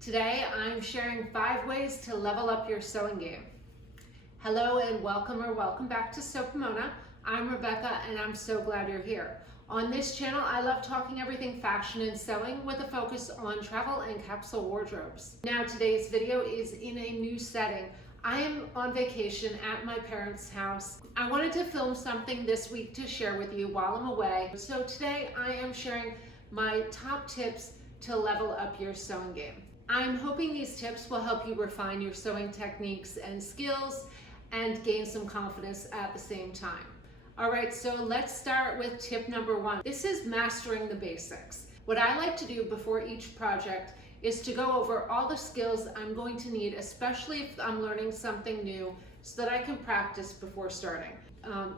Today I'm sharing 5 ways to level up your sewing game. Hello and welcome back to Sew Pomona. I'm Rebecca and I'm so glad you're here. On this channel I love talking everything fashion and sewing with a focus on travel and capsule wardrobes. Now today's video is in a new setting. I am on vacation at my parents' house. I wanted to film something this week to share with you while I'm away. So today I am sharing my top tips to level up your sewing game. I'm hoping these tips will help you refine your sewing techniques and skills and gain some confidence at the same time. All right, so let's start with tip number 1. This is mastering the basics. What I like to do before each project is to go over all the skills I'm going to need, especially if I'm learning something new, so that I can practice before starting.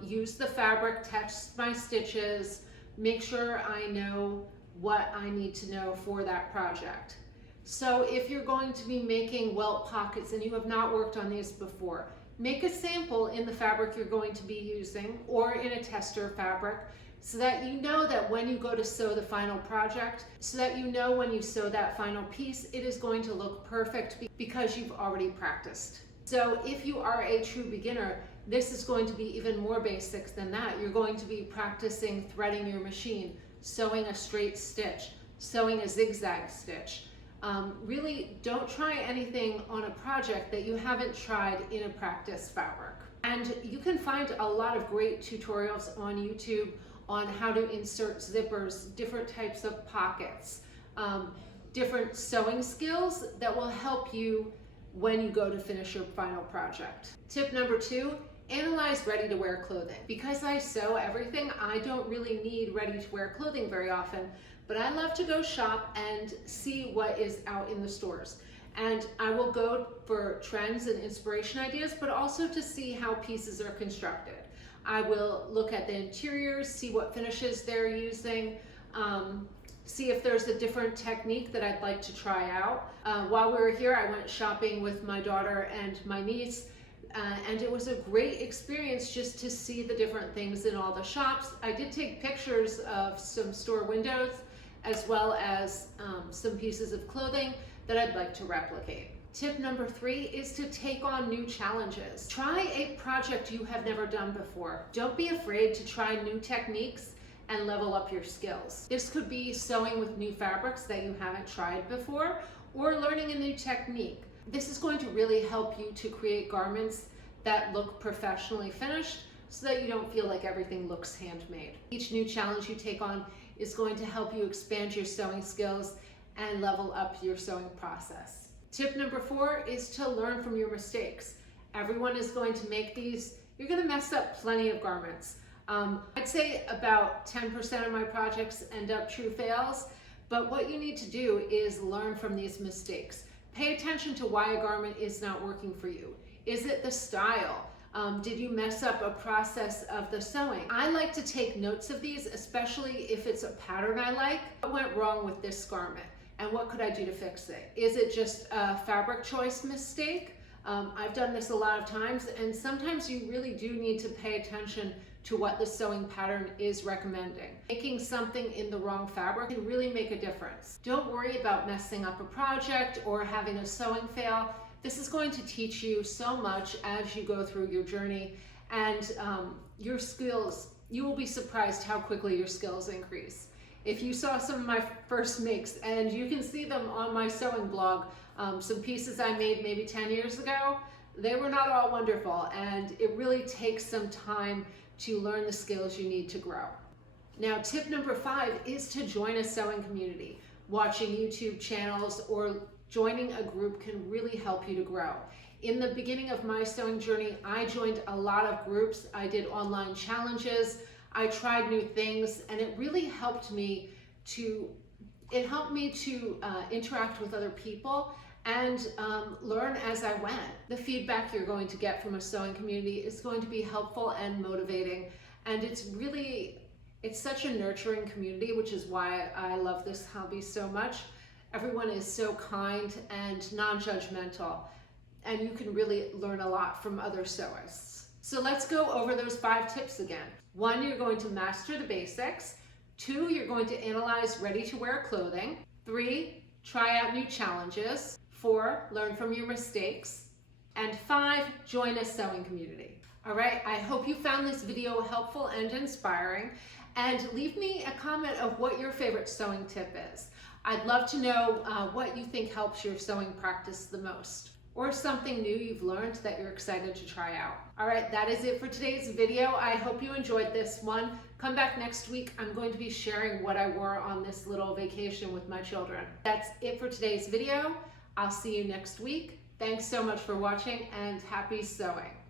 Use the fabric, test my stitches, make sure I know what I need to know for that project. So if you're going to be making welt pockets and you have not worked on these before, make a sample in the fabric you're going to be using or in a tester fabric so that you know that when you go to sew the final project, so that you know when you sew that final piece, it is going to look perfect because you've already practiced. So if you are a true beginner, this is going to be even more basics than that. You're going to be practicing threading your machine, sewing a straight stitch, sewing a zigzag stitch. Really don't try anything on a project that you haven't tried in a practice fabric. And you can find a lot of great tutorials on YouTube on how to insert zippers, different types of pockets, different sewing skills that will help you when you go to finish your final project. Tip number 2, analyze ready-to-wear clothing. Because I sew everything, I don't really need ready-to-wear clothing very often, but I love to go shop and see what is out in the stores. And I will go for trends and inspiration ideas, but also to see how pieces are constructed. I will look at the interiors, see what finishes they're using, see if there's a different technique that I'd like to try out. While we were here, I went shopping with my daughter and my niece, and it was a great experience just to see the different things in all the shops. I did take pictures of some store windows as well as some pieces of clothing that I'd like to replicate. Tip number 3 is to take on new challenges. Try a project you have never done before. Don't be afraid to try new techniques and level up your skills. This could be sewing with new fabrics that you haven't tried before or learning a new technique. This is going to really help you to create garments that look professionally finished so that you don't feel like everything looks handmade. Each new challenge you take on is going to help you expand your sewing skills and level up your sewing process. Tip number 4 is to learn from your mistakes. Everyone is going to make these. You're going to mess up plenty of garments. I'd say about 10% of my projects end up true fails, but what you need to do is learn from these mistakes. Pay attention to why a garment is not working for you. Is it the style? Did you mess up a process of the sewing? I like to take notes of these, especially if it's a pattern I like. What went wrong with this garment? And what could I do to fix it? Is it just a fabric choice mistake? I've done this a lot of times, and sometimes you really do need to pay attention to what the sewing pattern is recommending. Making something in the wrong fabric can really make a difference. Don't worry about messing up a project or having a sewing fail. This is going to teach you so much as you go through your journey, and your skills, you will be surprised how quickly your skills increase. If you saw some of my first makes, and you can see them on my sewing blog, some pieces I made maybe 10 years ago, they were not all wonderful, and it really takes some time to learn the skills you need to grow. Now, tip number 5 is to join a sewing community. Watching YouTube channels or joining a group can really help you to grow. In the beginning of my sewing journey, I joined a lot of groups. I did online challenges. I tried new things, and it really helped me to interact with other people and learn as I went. The feedback you're going to get from a sewing community is going to be helpful and motivating, and it's such a nurturing community, which is why I love this hobby so much. Everyone is so kind and non-judgmental, and you can really learn a lot from other sewists. So let's go over those 5 tips again. 1, you're going to master the basics. 2, you're going to analyze ready-to-wear clothing. 3, try out new challenges. 4, learn from your mistakes. And 5, join a sewing community. All right, I hope you found this video helpful and inspiring, and leave me a comment of what your favorite sewing tip is. I'd love to know what you think helps your sewing practice the most, or something new you've learned that you're excited to try out. All right, that is it for today's video. I hope you enjoyed this one. Come back next week. I'm going to be sharing what I wore on this little vacation with my children. That's it for today's video. I'll see you next week. Thanks so much for watching, and happy sewing.